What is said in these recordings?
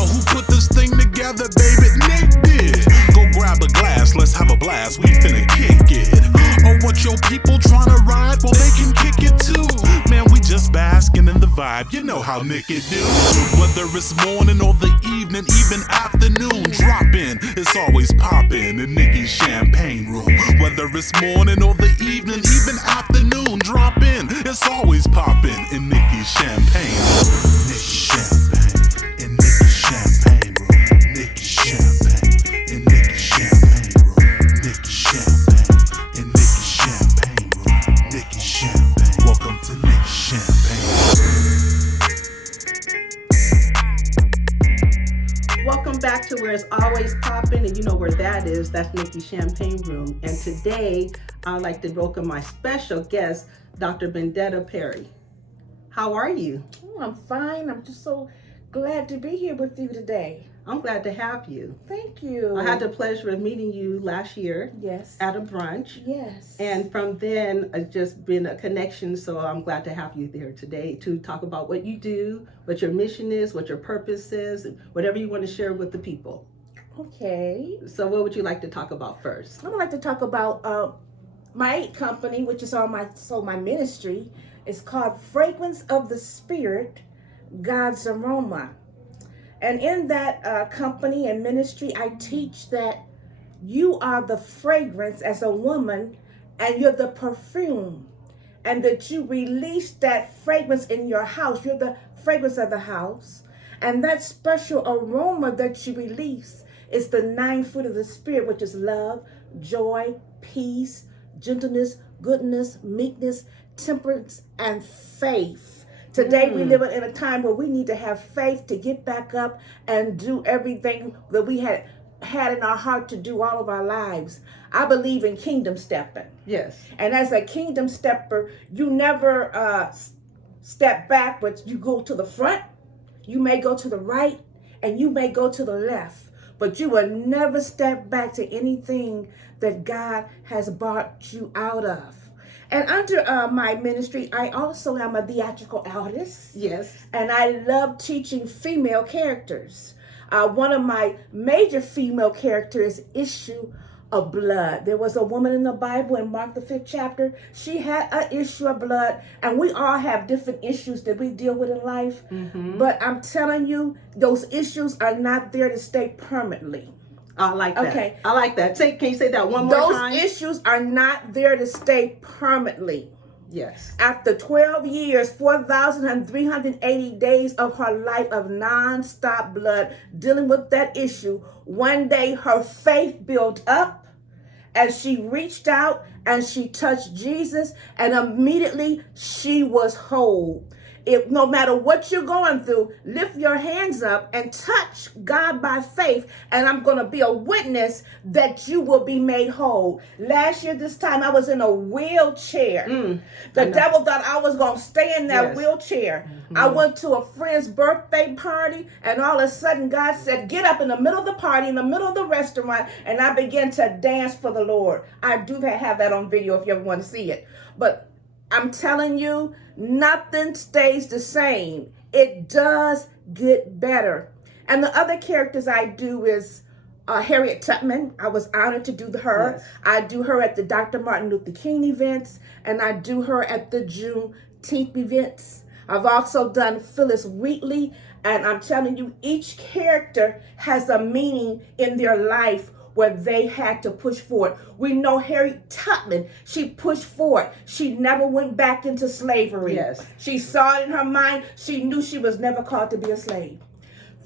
Yo, who put this thing together, baby? Nick did. Go grab a glass, let's have a blast, we finna kick it. Or what your people tryna ride, well they can kick it too. Man, we just basking in the vibe, you know how Niki do. Whether it's morning or the evening, even afternoon, drop in, it's always poppin' in Niki's champagne room. Whether it's morning or the evening, even afternoon, drop in, it's always poppin' in Niki's champagne room. Niki's champagne in Niki's champagne room. Niki's champagne in Niki's champagne room. Niki's champagne in Niki's champagne room. Niki's champagne. Welcome to Niki's champagne. Welcome back to where it's always popping, and you know where that is. That's Niki's Champagne Room. And today, I'd like to welcome my special guest, Dr. Bendetta Perry. How are you? Oh, I'm fine. I'm just so glad to be here with you today. I'm glad to have you. Thank you. I had the pleasure of meeting you last year. Yes. At a brunch. Yes. And from then, it's just been a connection, so I'm glad to have you there today to talk about what you do, what your mission is, what your purpose is, whatever you want to share with the people. Okay. So what would you like to talk about first? I would like to talk about my company, which is my ministry. It's called Fragrance of the Spirit, God's Aroma. And in that company and ministry, I teach that you are the fragrance as a woman, and you're the perfume, and that you release that fragrance in your house. You're the fragrance of the house, and that special aroma that you release is the 9 fruit of the Spirit, which is love, joy, peace, gentleness, goodness, meekness, temperance, and faith. Today we live in a time where we need to have faith to get back up and do everything that we had in our heart to do all of our lives. I believe in kingdom stepping. Yes. And as a kingdom stepper, you never step back, but you go to the front. You may go to the right, and you may go to the left, but you will never step back to anything that God has brought you out of. And under my ministry, I also am a theatrical artist. Yes. And I love teaching female characters. One of my major female characters is Issue of Blood. There was a woman in the Bible in Mark the 5th chapter. She had an issue of blood, and we all have different issues that we deal with in life. Mm-hmm. But I'm telling you, those issues are not there to stay permanently. I like that. Okay. I like that. Can you say that one more time? Those issues are not there to stay permanently. Yes. After 12 years, 4,380 days of her life of non-stop blood dealing with that issue, one day her faith built up and she reached out and she touched Jesus, and immediately she was whole. If no matter what you're going through, lift your hands up and touch God by faith, and I'm going to be a witness that you will be made whole. Last year, this time, I was in a wheelchair. The devil thought I was going to stay in that wheelchair. Mm-hmm. I went to a friend's birthday party, and all of a sudden, God said, get up in the middle of the party, in the middle of the restaurant, and I began to dance for the Lord. I do have that on video if you ever want to see it. But I'm telling you, nothing stays the same. It does get better. And the other characters I do is Harriet Tubman. I was honored to do her. Yes. I do her at the Dr. Martin Luther King events, and I do her at the Juneteenth events. I've also done Phyllis Wheatley, and I'm telling you, each character has a meaning in their life where they had to push forward. We know Harriet Tubman, she pushed forward. She never went back into slavery. Yes. She saw it in her mind. She knew she was never called to be a slave.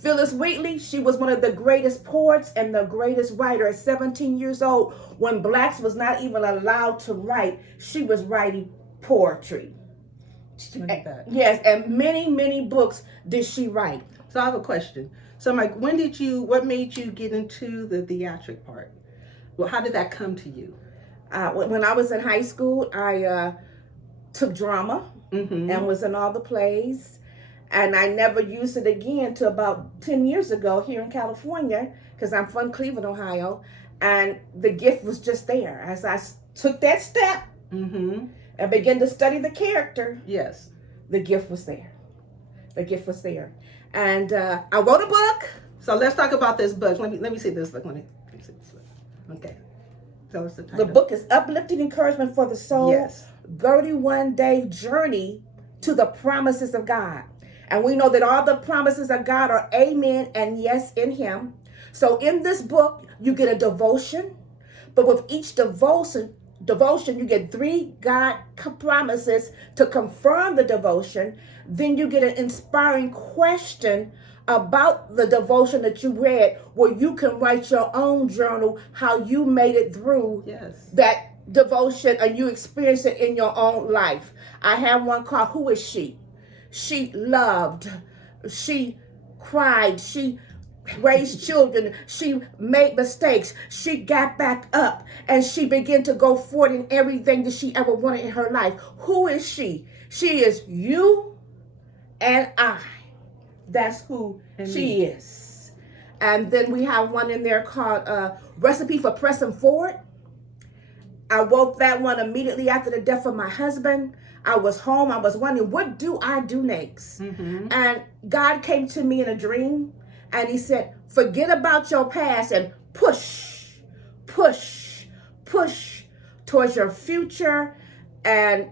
Phyllis Wheatley, she was one of the greatest poets and the greatest writer. At 17 years old, when blacks was not even allowed to write, she was writing poetry. Yes, and many, many books did she write. So I have a question. So Mike, what made you get into the theatric part? Well, how did that come to you? When I was in high school, I took drama and was in all the plays. And I never used it again till about 10 years ago here in California, because I'm from Cleveland, Ohio. And the gift was just there. As I took that step and began to study the character, yes, the gift was there. The gift was there. And I wrote a book. So let's talk about this book. Let me see this book. Let me see this book. Okay. So what's the title? The book is Uplifting Encouragement for the Soul. Yes. 31-day journey to the promises of God. And we know that all the promises of God are amen and yes in him. So in this book, you get a devotion, but with each devotion, you get 3 God promises to confirm the devotion. Then you get an inspiring question about the devotion that you read, where you can write your own journal, how you made it through that devotion and you experience it in your own life. I have one called Who Is She? She loved, she cried, she raised children, she made mistakes, she got back up, and she began to go forward in everything that she ever wanted in her life. Who is she? She is you and I. That's who she is. And then we have one in there called Recipe for Pressing Forward. I wrote that one immediately after the death of my husband. I was home. I was wondering, what do I do next? And God came to me in a dream, and he said, forget about your past and push towards your future. And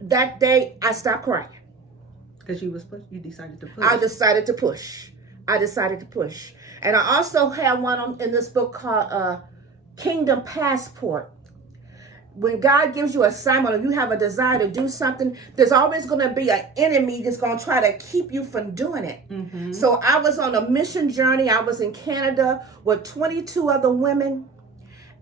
that day, I stopped crying. Because you decided to push. I decided to push. And I also have one in this book called Kingdom Passport. When God gives you an assignment or you have a desire to do something, there's always going to be an enemy that's going to try to keep you from doing it. So I was on a mission journey. I was in Canada with 22 other women.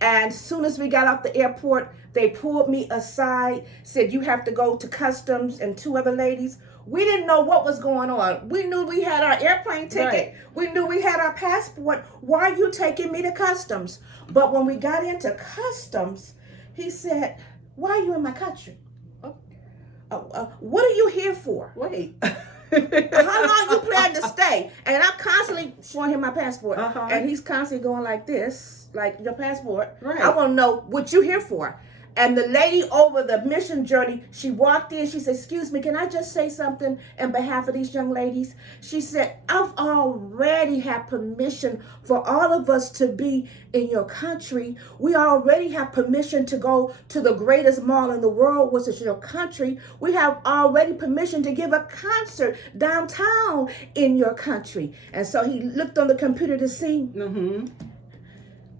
And as soon as we got off the airport, they pulled me aside, said, you have to go to customs, and 2 other ladies. We didn't know what was going on. We knew we had our airplane ticket. Right. We knew we had our passport. Why are you taking me to customs? But when we got into customs, he said, why are you in my country? What are you here for? Wait. How long you plan to stay? And I'm constantly showing him my passport. And he's constantly going like this, like your passport. Right. I want to know what you here for. And the lady over the mission journey, she walked in, she said, excuse me, can I just say something in behalf of these young ladies? She said, I've already had permission for all of us to be in your country. We already have permission to go to the greatest mall in the world, which is your country. We have already permission to give a concert downtown in your country. And so he looked on the computer to see,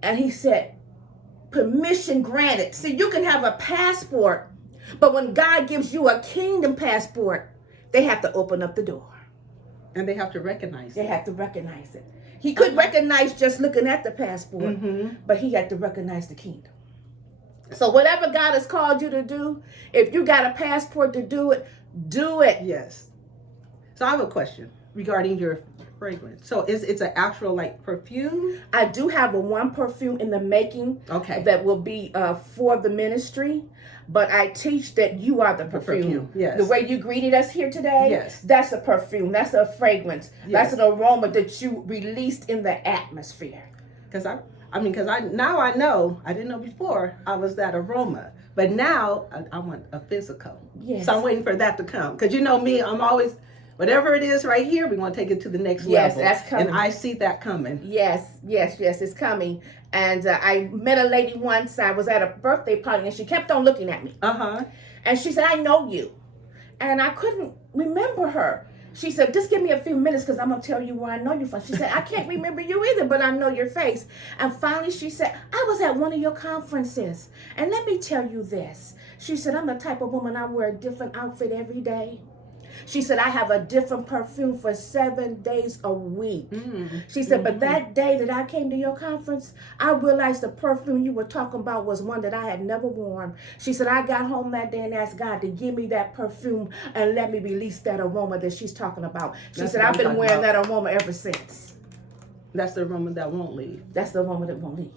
and he said, permission granted. See, you can have a passport, but when God gives you a kingdom passport, they have to open up the door. And they have to recognize it. They have to recognize it. He could recognize just looking at the passport, but he had to recognize the kingdom. So whatever God has called you to do, if you got a passport to do it, do it. Yes. So I have a question regarding your fragrance. So it's an actual like perfume? I do have one perfume in the making that will be for the ministry, but I teach that you are the perfume. Yes. The way you greeted us here today, yes, that's a perfume. That's a fragrance. Yes. That's an aroma that you released in the atmosphere. Because now I know, I didn't know before I was that aroma, but now I want a physical. Yes. So I'm waiting for that to come. Because you know me, I'm always, whatever it is right here, we want to take it to the next level. Yes, that's coming. And I see that coming. Yes, it's coming. And I met a lady once. I was at a birthday party, and she kept on looking at me. And she said, I know you. And I couldn't remember her. She said, just give me a few minutes because I'm going to tell you where I know you from. She said, I can't remember you either, but I know your face. And finally she said, I was at one of your conferences. And let me tell you this. She said, I'm the type of woman, I wear a different outfit every day. She said, I have a different perfume for 7 days a week. She said, but that day that I came to your conference, I realized the perfume you were talking about was one that I had never worn. She said, I got home that day and asked God to give me that perfume and let me release that aroma that she's talking about. She said, I've been wearing that aroma ever since. That's the aroma that won't leave. That's the aroma that won't leave.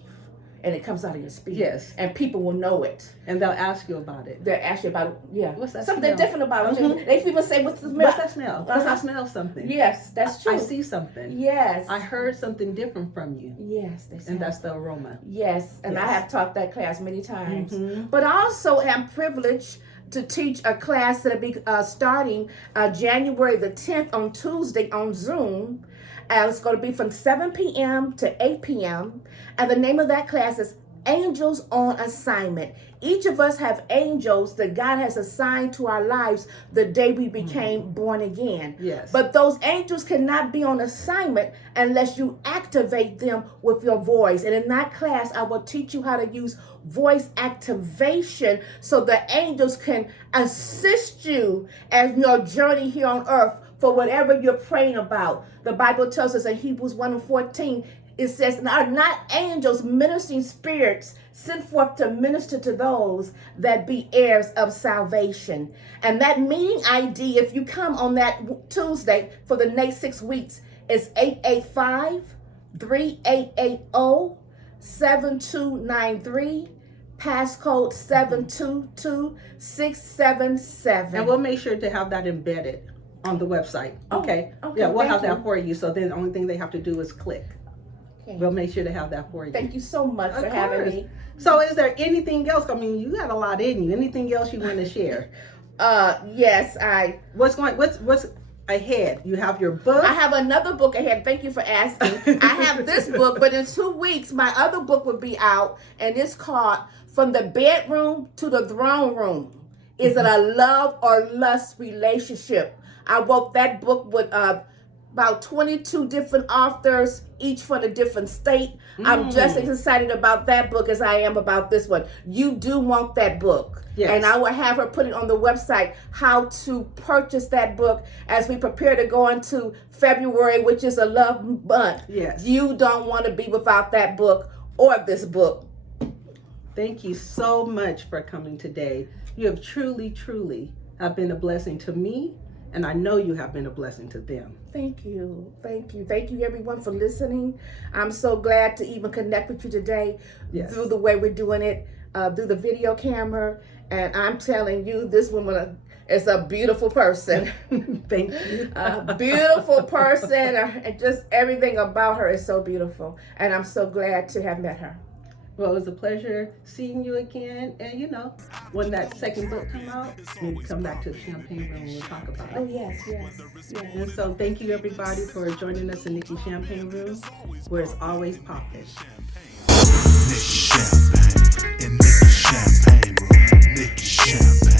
And it comes out of your spirit. Yes. And people will know it. And they'll ask you about it. They'll ask you about it. Yeah. What's that something smell? different about it. They even say, what's the smell? What's that smell? Because I smell something. Yes, that's true. I see something. Yes. I heard something different from you. Yes. And that's the aroma. Yes. And I have taught that class many times. But I also am privileged to teach a class that'll be starting January the 10th on Tuesday on Zoom. It's going to be from 7 p.m. to 8 p.m. And the name of that class is Angels on Assignment. Each of us have angels that God has assigned to our lives the day we became born again. Yes. But those angels cannot be on assignment unless you activate them with your voice. And in that class, I will teach you how to use voice activation so the angels can assist you as your journey here on earth for whatever you're praying about. The Bible tells us in Hebrews 1:14, it says, are not angels ministering spirits sent forth to minister to those that be heirs of salvation? And that meeting ID, if you come on that Tuesday for the next 6 weeks, is 885-3880-7293, passcode 722677. And we'll make sure to have that embedded on the website. Okay. Okay, Yeah, we'll have thank that for you. So then the only thing they have to do is click. Okay. We'll make sure to have that for you. Thank you so much for Of having course. me. So is there anything else? I mean, you got a lot in you. Anything else you want to share? Yes, What's ahead? You have your book. I have another book ahead. Thank you for asking. I have this book, but in 2 weeks, my other book will be out, and it's called From the Bedroom to the Throne Room. Is it a love or lust relationship? I wrote that book with about 22 different authors, each from a different state. I'm just as excited about that book as I am about this one. You do want that book. Yes. And I will have her put it on the website how to purchase that book as we prepare to go into February, which is a love month. Yes. You don't want to be without that book or this book. Thank you so much for coming today. You have truly, truly have been a blessing to me, and I know you have been a blessing to them. Thank you. Thank you. Thank you, everyone, for listening. I'm so glad to even connect with you today through the way we're doing it, through the video camera. And I'm telling you, this woman is a beautiful person. Thank you. A beautiful person. And just everything about her is so beautiful. And I'm so glad to have met her. Well, it was a pleasure seeing you again. And when that second book come out, maybe come back to the Champagne Room and we'll talk about it. Oh, yes, yes. And so thank you everybody for joining us in Niki Champagne Room, where it's always poppin'. Niki Champagne in Niki Champagne Room. Niki Champagne.